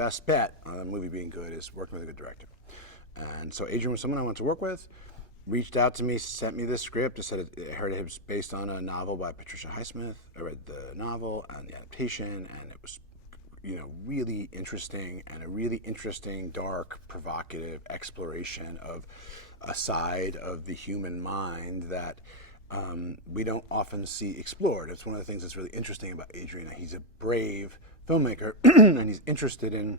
best bet on a movie being good is working with a good director. And so Adrian was someone I wanted to work with. Reached out to me, sent me this script. I said I heard it was based on a novel by Patricia Highsmith. I read the novel and the adaptation, and it was, really interesting, and a really interesting, dark, provocative exploration of a side of the human mind that we don't often see explored. It's one of the things that's really interesting about Adrian. He's a brave filmmaker, and he's interested in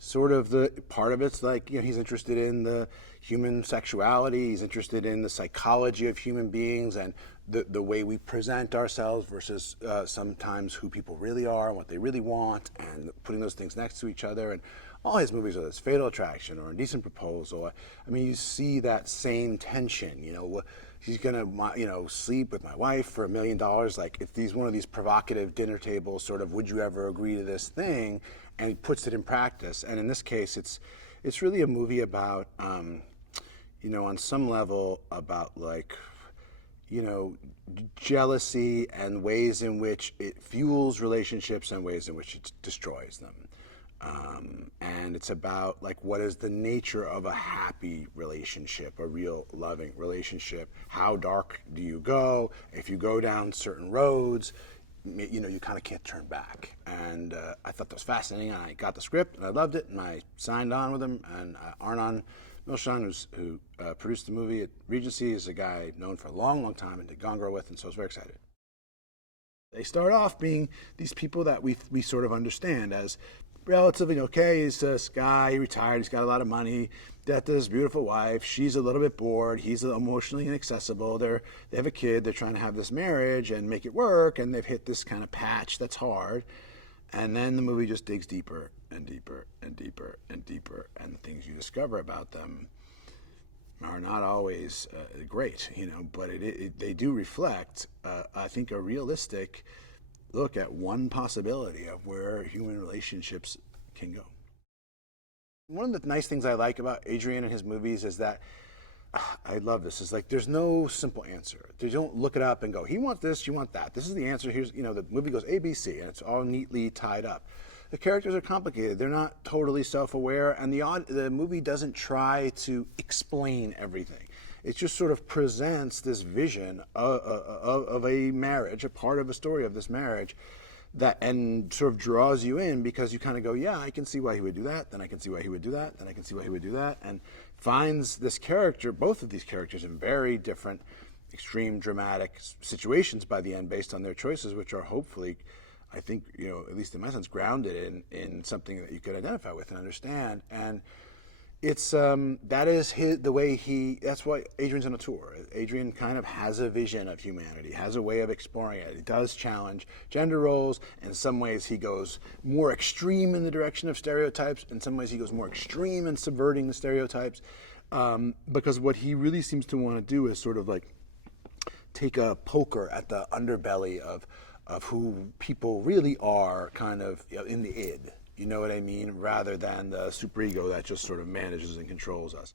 sort of the part of it's like, he's interested in the human sexuality, he's interested in the psychology of human beings and the way we present ourselves versus sometimes who people really are and what they really want, and putting those things next to each other. And all his movies, whether it's Fatal Attraction or Indecent Proposal, I mean, you see that same tension. He's gonna, sleep with my wife for $1 million. Like, if he's one of these provocative dinner table sort of, would you ever agree to this thing? And he puts it in practice. And in this case, it's really a movie about, on some level, about jealousy and ways in which it fuels relationships and ways in which it destroys them. And it's about what is the nature of a happy relationship, a real loving relationship? How dark do you go? If you go down certain roads, you kind of can't turn back. And I thought that was fascinating. And I got the script and I loved it, and I signed on with him. And Arnon Milchan, who produced the movie at Regency, is a guy known for a long, long time and did Gone Girl with, and so I was very excited. They start off being these people that we sort of understand as relatively okay. He's this guy, he retired, he's got a lot of money, got this beautiful wife, she's a little bit bored, he's emotionally inaccessible, they have a kid, they're trying to have this marriage and make it work, and they've hit this kind of patch that's hard. And then the movie just digs deeper and deeper and deeper and deeper, and the things you discover about them are not always great, but they do reflect, I think, a realistic look at one possibility of where human relationships can go. One of the nice things I like about Adrian and his movies is that, I love this, is there's no simple answer. They don't look it up and go, he wants this, you want that. This is the answer, here's, the movie goes A, B, C, and it's all neatly tied up. The characters are complicated. They're not totally self-aware, and the movie doesn't try to explain everything. It just sort of presents this vision of a marriage, a part of a story of this marriage, and sort of draws you in, because you kind of go, yeah, I can see why he would do that, then I can see why he would do that, then I can see why he would do that, and finds this character, both of these characters, in very different, extreme, dramatic situations by the end, based on their choices, which are hopefully, I think, at least in my sense, grounded in something that you could identify with and understand. And it's that is the way that's why Adrian's on a tour. Adrian kind of has a vision of humanity, has a way of exploring it. He does challenge gender roles. In some ways he goes more extreme in the direction of stereotypes. In some ways he goes more extreme in subverting the stereotypes, because what he really seems to want to do is sort of take a poker at the underbelly of who people really are, kind of in the id. You know what I mean? Rather than the superego that just sort of manages and controls us.